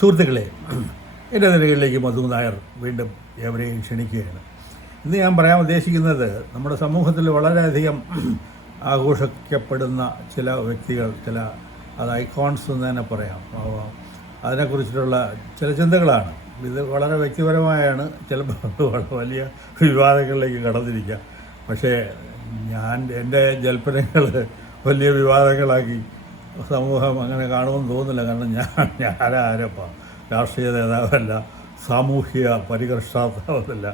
സുഹൃത്തുക്കളെ എന്റെ നിലകളിലേക്ക് മധു നായർ വീണ്ടും എവരെയും ക്ഷണിക്കുകയാണ്. ഇന്ന് ഞാൻ പറയാൻ ഉദ്ദേശിക്കുന്നത് നമ്മുടെ സമൂഹത്തിൽ വളരെയധികം ആഘോഷിക്കപ്പെടുന്ന ചില വ്യക്തികൾ ചില അത് ഐക്കോൺസ് എന്ന് തന്നെ പറയാം. അതിനെക്കുറിച്ചിട്ടുള്ള ചില ചിന്തകളാണ്. ഇത് വളരെ വ്യക്തിപരമായാണ്. ചിലപ്പോൾ വലിയ വിവാദങ്ങളിലേക്ക് കടന്നിരിക്കുക പക്ഷേ ഞാൻ എന്റെ ജൽപ്പനങ്ങൾ വലിയ വിവാദങ്ങളാക്കി സമൂഹം അങ്ങനെ കാണുമെന്ന് തോന്നുന്നില്ല. കാരണം ഞാൻ ഞാനാരപ്പ രാഷ്ട്രീയ നേതാവല്ല സാമൂഹിക പരികർഷാർത്ഥമല്ല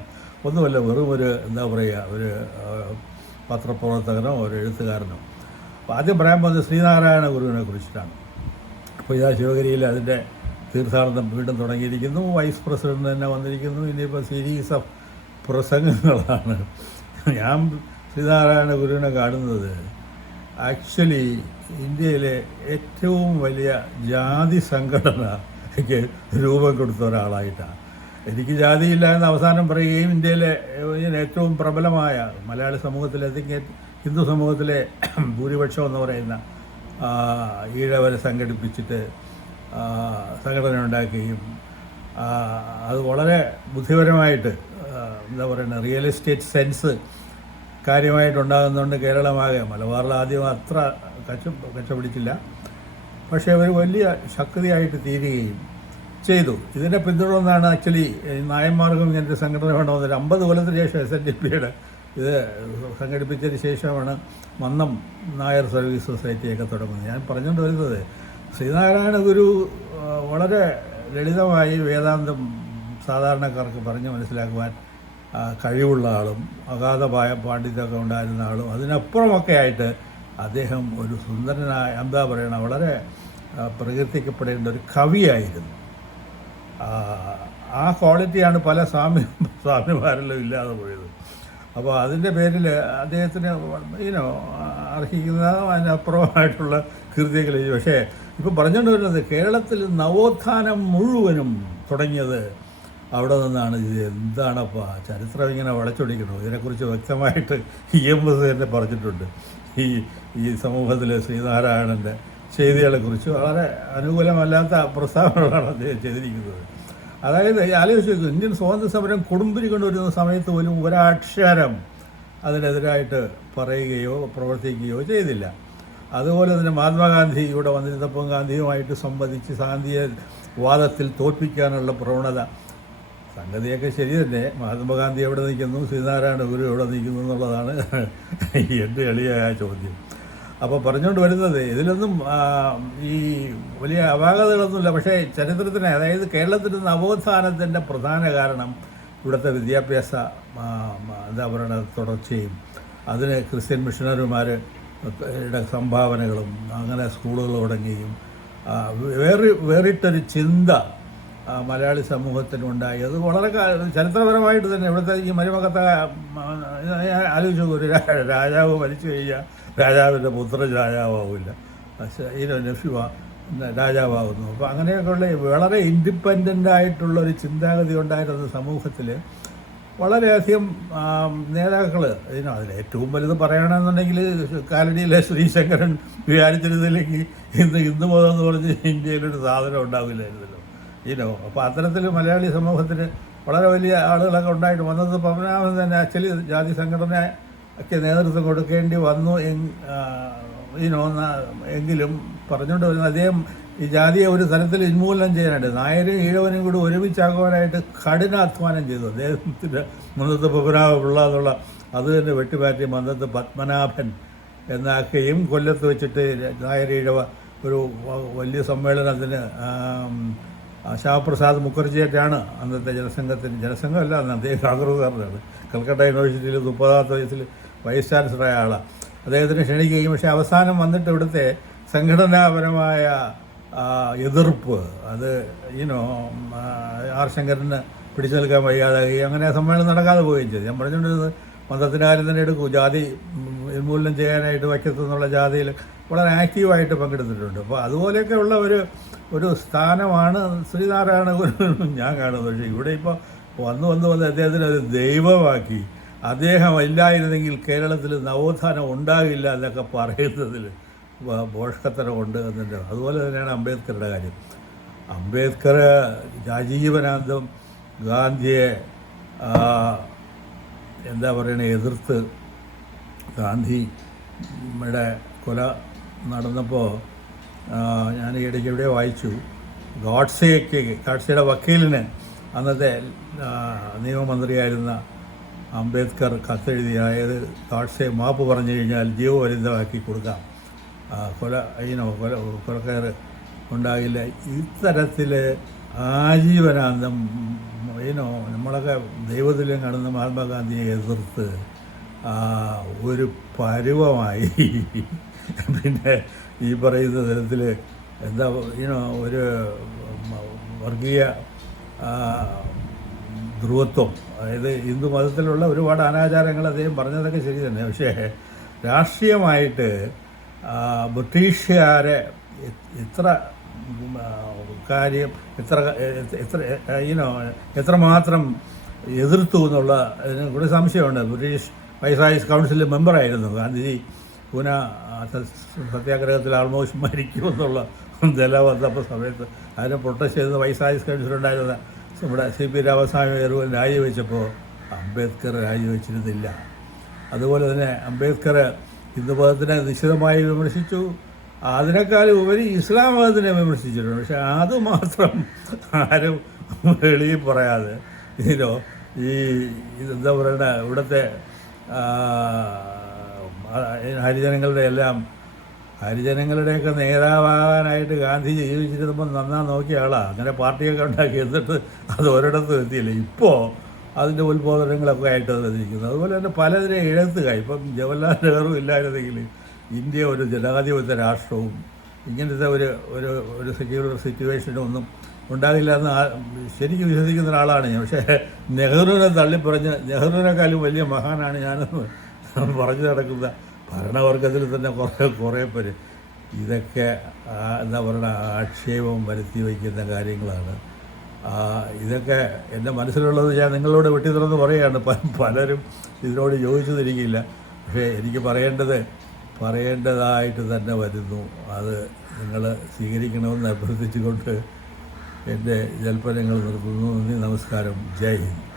ഒന്നുമല്ല വെറും ഒരു എന്താ പറയുക ഒരു പത്രപ്രവർത്തകനോ ഒരു എഴുത്തുകാരനോ. അപ്പോൾ ആദ്യം പറയാൻ പോകുന്നത് ശ്രീനാരായണ ഗുരുവിനെ കുറിച്ചിട്ടാണ്. അപ്പോൾ ഇതാ ശിവഗിരിയിൽ അതിന്റെ തീർത്ഥാടനം വീണ്ടും തുടങ്ങിയിരിക്കുന്നു. വൈസ് പ്രസിഡന്റ് തന്നെ വന്നിരിക്കുന്നു. ഇനിയിപ്പോൾ സീരീസ് ഓഫ് പ്രസംഗങ്ങളാണ്. ഞാൻ ശ്രീനാരായണ ഗുരുവിനെ കാണുന്നത് ആക്ച്വലി ഇന്ത്യയിലെ ഏറ്റവും വലിയ ജാതി സംഘടനയ്ക്ക് രൂപം കൊടുത്ത ഒരാളായിട്ടാണ്. എനിക്ക് ജാതിയില്ല എന്ന് അവസാനം പറയുകയും ഇന്ത്യയിലെ ഏറ്റവും പ്രബലമായ മലയാളി സമൂഹത്തിലെ ഹിന്ദു സമൂഹത്തിലെ ഭൂരിപക്ഷം എന്ന് പറയുന്ന ഈഴവരെ സംഘടിപ്പിച്ചിട്ട് സംഘടന ഉണ്ടാക്കുകയും അത് വളരെ ബുദ്ധിപരമായിട്ട് എന്താ പറയുന്നത് റിയൽ എസ്റ്റേറ്റ് സെൻസ് കാര്യമായിട്ടുണ്ടാകുന്നതുകൊണ്ട് കേരളമാകെ മലബാറിൽ ആദ്യം അത്ര കച്ച കച്ചപിടിച്ചില്ല. പക്ഷേ അവർ വലിയ ശക്തിയായിട്ട് തീരുകയും ചെയ്തു. ഇതിനെ പിന്തുടർന്നാണ് ആക്ച്വലി നായന്മാർക്കും ഇങ്ങനത്തെ സംഘടന വേണമെന്ന് ഒരു അമ്പത് കൊല്ലത്തിന് ശേഷം എസ് എൻ ഡി പിയുടെ ഇത് സംഘടിപ്പിച്ചതിന് ശേഷമാണ് മന്നം നായർ സർവീസ് സൊസൈറ്റിയൊക്കെ തുടങ്ങുന്നത്. ഞാൻ പറഞ്ഞുകൊണ്ട് വരുന്നത് ശ്രീനാരായണ ഗുരു വളരെ ലളിതമായി വേദാന്തം സാധാരണക്കാർക്ക് പറഞ്ഞു മനസ്സിലാക്കുവാൻ കഴിവുള്ള ആളും അഗാധമായ പാണ്ഡിത്യമൊക്കെ ഉണ്ടായിരുന്ന ആളും അതിനപ്പുറമൊക്കെ ആയിട്ട് അദ്ദേഹം ഒരു സുന്ദരനായ എന്താ പറയണ വളരെ പ്രകീർത്തിക്കപ്പെടേണ്ട ഒരു കവിയായിരുന്നു. ആ, ക്വാളിറ്റിയാണ് പല സ്വാമി സ്വാമിമാരിലും ഇല്ലാതെ പോയത്. അപ്പോൾ അതിന്റെ പേരിൽ അദ്ദേഹത്തിന് ഈനോ അർഹിക്കുന്ന അതിനപ്പുറമായിട്ടുള്ള എഴുതി പക്ഷേ ഇപ്പം പറഞ്ഞുകൊണ്ട് വരുന്നത് കേരളത്തിൽ നവോത്ഥാനം മുഴുവനും തുടങ്ങിയത് അവിടെ നിന്നാണ് ഇത് എന്താണപ്പോൾ ചരിത്രം ഇങ്ങനെ വളച്ചൊടിക്കുന്നത്. ഇതിനെക്കുറിച്ച് വ്യക്തമായിട്ട് ഇ. എം. എസ് തന്നെ പറഞ്ഞിട്ടുണ്ട്. ഈ ഈ സമൂഹത്തിലെ ശ്രീനാരായണന്റെ ചെയ്തികളെക്കുറിച്ച് വളരെ അനുകൂലമല്ലാത്ത പ്രസ്താവനകളാണ് അദ്ദേഹം ചെയ്തിരിക്കുന്നത്. അതായത് ആലോചിച്ച് നോക്കൂ ഇന്ത്യൻ സ്വാതന്ത്ര്യ സമരം കൊടുമ്പിരി കൊണ്ടുവരുന്ന സമയത്ത് പോലും ഒരക്ഷരം അതിനെതിരായിട്ട് പറയുകയോ പ്രവർത്തിക്കുകയോ ചെയ്തില്ല. അതുപോലെ തന്നെ മഹാത്മാഗാന്ധി ഇവിടെ വന്നിരുന്നപ്പം ഗാന്ധിയുമായിട്ട് സംബന്ധിച്ച് ഗാന്ധിയെ വാദത്തിൽ തോൽപ്പിക്കാനുള്ള പ്രവണത സംഗതിയൊക്കെ ശരി തന്നെ. മഹാത്മാഗാന്ധി എവിടെ നിൽക്കുന്നു? ശ്രീനാരായണ ഗുരു എവിടെ നിൽക്കുന്നു എന്നുള്ളതാണ് എന്റെ എളിയായ ചോദ്യം. അപ്പോൾ പറഞ്ഞുകൊണ്ട് വരുന്നത് ഇതിലൊന്നും ഈ വലിയ അപാകതകളൊന്നുമില്ല. പക്ഷേ ചരിത്രത്തിന് അതായത് കേരളത്തിന്റെ നവോത്ഥാനത്തിന്റെ പ്രധാന കാരണം ഇവിടുത്തെ വിദ്യാഭ്യാസ എന്താ പറയുക തുടർച്ചയും അതിന് ക്രിസ്ത്യൻ മിഷണറിമാരുടെ സംഭാവനകളും അങ്ങനെ സ്കൂളുകൾ തുടങ്ങിയും വേറി വേറെ വേറിട്ടൊരു ചിന്ത മലയാളി സമൂഹത്തിനുണ്ടായി അത് വളരെ ചരിത്രപരമായിട്ട് തന്നെ ഇവിടുത്തെ ഈ മരുമകത്തെ ആലോചിച്ചു ഒരു രാജാവ് മരിച്ചു കഴിഞ്ഞാൽ രാജാവിന്റെ പുത്രൻ രാജാവാവില്ല. ഈ നഫ്യുവ രാജാവാകുന്നു. അപ്പോൾ അങ്ങനെയൊക്കെയുള്ള വളരെ ഇൻഡിപെൻഡന്റ് ആയിട്ടുള്ള ഒരു ചിന്താഗതി ഉണ്ടായിരുന്ന സമൂഹത്തിൽ വളരെയധികം നേതാക്കൾ ഇതിനോ അതിൽ ഏറ്റവും വലുത് പറയണമെന്നുണ്ടെങ്കിൽ കാലടിയിലെ ശ്രീശങ്കരൻ വിചാരിച്ചിരുന്നില്ലെങ്കിൽ ഇന്ന് ഇന്ന് മതം എന്ന് പറഞ്ഞ് ഇന്ത്യയിലൊരു സാധനം ഉണ്ടാവില്ലായിരുന്നല്ലോ. ഈനോ അപ്പോൾ അത്തരത്തിൽ മലയാളി സമൂഹത്തിൽ വളരെ വലിയ ആളുകളൊക്കെ ഉണ്ടായിട്ട് വന്നത് പത്മനാഭൻ തന്നെ ആക്ച്വലി ജാതി സംഘടന ഒക്കെ നേതൃത്വം കൊടുക്കേണ്ടി വന്നു ഈനോ എങ്കിലും പറഞ്ഞുകൊണ്ട് വരുന്ന അദ്ദേഹം ഈ ജാതിയെ ഒരു തരത്തിൽ ഉന്മൂലനം ചെയ്യാനായിട്ട് നായരും ഈഴവനും കൂടി ഒരുമിച്ചാക്കുവാനായിട്ട് കഠിനാധ്വാനം ചെയ്തു. അദ്ദേഹത്തിന്റെ പത്മനാഭ പിള്ള എന്നുള്ള അത് തന്നെ വെട്ടിമാറ്റി മന്ദത്ത് പത്മനാഭൻ എന്നാക്കുകയും കൊല്ലത്ത് വെച്ചിട്ട് നായരീഴവ ഒരു വലിയ സമ്മേളനത്തിന് ശ്യാമപ്രസാദ് മുഖർജിയായിട്ടാണ് അന്നത്തെ ജനസംഘത്തിന് ജനസംഘമല്ല അന്ന് അദ്ദേഹം കോൺഗ്രസ്സുകാരനാണ് കൽക്കട്ട യൂണിവേഴ്സിറ്റിയിൽ മുപ്പതാമത്തെ വയസ്സിൽ വൈസ് ചാൻസലറായ ആളാണ് അദ്ദേഹത്തിന് ക്ഷണിക്കുകയും പക്ഷേ അവസാനം വന്നിട്ട് ഇവിടുത്തെ സംഘടനാപരമായ എതിർപ്പ് അത് ഈനോ ആർ ശങ്കരന് പിടിച്ചു നിൽക്കാൻ വയ്യാതാകുകയും അങ്ങനെ സമ്മേളനം നടക്കാതെ പോവുകയും ചെയ്തു. ഞാൻ പറഞ്ഞുകൊണ്ടിരുന്നത് മതത്തിന്റെ കാര്യം തന്നെ എടുക്കൂ. ജാതി ഉം, ഉന്മൂലനം ചെയ്യാനായിട്ട് എന്നുള്ള ജാഥയിൽ വളരെ ആക്റ്റീവായിട്ട് പങ്കെടുത്തിട്ടുണ്ട്. അപ്പോൾ അതുപോലെയൊക്കെ ഉള്ള ഒരു ഒരു സ്ഥാനമാണ് ശ്രീനാരായണ ഗുരു ഞാൻ കാണുന്നത്. പക്ഷേ ഇവിടെ ഇപ്പോൾ വന്നു വന്നു വന്ന് അദ്ദേഹത്തിനെ ഒരു ദൈവമാക്കി. അദ്ദേഹം ഇല്ലായിരുന്നെങ്കിൽ കേരളത്തിൽ നവോത്ഥാനം ഉണ്ടാകില്ല എന്നൊക്കെ പറയുന്നതിൽ ബോഷ്കത്തരമുണ്ട് എന്നുണ്ട്. അതുപോലെ തന്നെയാണ് അംബേദ്കറുടെ കാര്യം. അംബേദ്കർ രാജീവനാന്തം ഗാന്ധിയെ എന്താ പറയണേ എതിർത്ത് ഗാന്ധിയുടെ കൊല നടന്നപ്പോൾ ഞാൻ ഇടയ്ക്ക് എവിടെ വായിച്ചു. ഗോഡ്സേക്ക് ഗാഡ്സയുടെ വക്കീലിന് അന്നത്തെ നിയമമന്ത്രിയായിരുന്ന അംബേദ്കർ കത്തെഴുതി അതായത് ഗോഡ്സെ മാപ്പ് പറഞ്ഞു കഴിഞ്ഞാൽ ജീവപര്യന്തമാക്കി കൊടുക്കാം. കൊല അയ്യനോ കൊല കൊലക്കാർ ഉണ്ടാകില്ല. ഇത്തരത്തിൽ ആജീവനാന്തം അയ്യനോ നമ്മളൊക്കെ ദൈവത്തിലും കാണുന്ന മഹാത്മാഗാന്ധിയെ എതിർത്ത് ഒരു പരുവമായി. പിന്നെ ഈ പറയുന്ന തരത്തിൽ എന്താ ഇനോ ഒരു വർഗീയ ധ്രുവത്വം. അതായത് ഹിന്ദു മതത്തിലുള്ള ഒരുപാട് അനാചാരങ്ങൾ അദ്ദേഹം പറഞ്ഞതൊക്കെ ശരി തന്നെ. പക്ഷേ രാഷ്ട്രീയമായിട്ട് ബ്രിട്ടീഷുകാരെ ഇത്ര കാര്യം എത്ര എത്ര ഈനോ എത്രമാത്രം എതിർത്തു എന്നുള്ള കൂടി സംശയമുണ്ട്. ബ്രിട്ടീഷ് വൈസായിസ് കൗൺസിൽ മെമ്പറായിരുന്നു ഗാന്ധിജി. പൂന സത്യാഗ്രഹത്തിൽ ആൾമോസ്റ്റ് മരിക്കുമെന്നുള്ള എന്നുള്ള വന്നപ്പോൾ സമയത്ത് അതിനെ പ്രൊട്ടസ്റ്റ് ചെയ്ത് വൈസായിസ് കൗൺസിലുണ്ടായിരുന്ന നമ്മുടെ സി പി രാമസ്വാമി എറുവൻ രാജിവെച്ചപ്പോൾ അംബേദ്കർ രാജിവെച്ചിരുന്നില്ല. അതുപോലെ തന്നെ അംബേദ്കർ ഹിന്ദു മതത്തിനെ നിശ്ചിതമായി വിമർശിച്ചു. അതിനേക്കാളും ഉപരി ഇസ്ലാം മതത്തിനെ വിമർശിച്ചിട്ടുണ്ട്. പക്ഷെ അത് മാത്രം ആരും വെളിയിൽ പറയാതെ ഇതിനോ ഈ ഇതെന്താ പറയണ ഇവിടുത്തെ ഹരിജനങ്ങളുടെ എല്ലാം ഹരിജനങ്ങളുടെയൊക്കെ നേതാവാകാനായിട്ട് ഗാന്ധി ജീവിച്ചിരുന്നപ്പോൾ നന്നാ നോക്കിയ ആളാണ് അങ്ങനെ പാർട്ടിയൊക്കെ ഉണ്ടാക്കി എന്നിട്ട് അത് ഒരിടത്തും എത്തിയില്ല. ഇപ്പോൾ അതിന്റെ ഉത്ബോധനങ്ങളൊക്കെ ആയിട്ട് വന്നിരിക്കുന്നത് അതുപോലെ തന്നെ പലതിനെ എഴുത്തുക ഇപ്പം ജവഹർലാൽ നെഹ്റു ഇല്ലായിരുന്നെങ്കിൽ ഇന്ത്യ ഒരു ജനാധിപത്യ രാഷ്ട്രവും ഇങ്ങനത്തെ ഒരു ഒരു ഒരു സെക്യൂലർ സിറ്റുവേഷനും ഒന്നും ഉണ്ടാകില്ല എന്ന് ശരിക്കും വിശ്വസിക്കുന്ന ഒരാളാണ് ഞാൻ. പക്ഷേ നെഹ്റുവിനെ തള്ളിപ്പറഞ്ഞ് നെഹ്റുവിനേക്കാളും വലിയ മഹാനാണ് ഞാനെന്ന് പറഞ്ഞു നടക്കുന്ന ഭരണവർഗത്തിൽ തന്നെ കുറേ കുറേ പേര്. ഇതൊക്കെ എന്താ പറയുക ആക്ഷേപം വരുത്തി വയ്ക്കുന്ന കാര്യങ്ങളാണ്. ഇതൊക്കെ എന്റെ മനസ്സിലുള്ളത് ഞാൻ നിങ്ങളോട് വെട്ടി തുറന്ന് പറയുകയാണ് പലരും ഇതിനോട് യോജിച്ചതിരിക്കില്ല. പക്ഷേ എനിക്ക് പറയേണ്ടത് പറയേണ്ടതായിട്ട് തന്നെ വരുന്നു. അത് നിങ്ങൾ സ്വീകരിക്കണമെന്ന് അഭ്യർത്ഥിച്ചുകൊണ്ട് എന്റെ ജൽപ്പനങ്ങൾ നിർത്തുന്നു. നന്ദി നമസ്കാരം. ജയ് ഹിന്ദ്.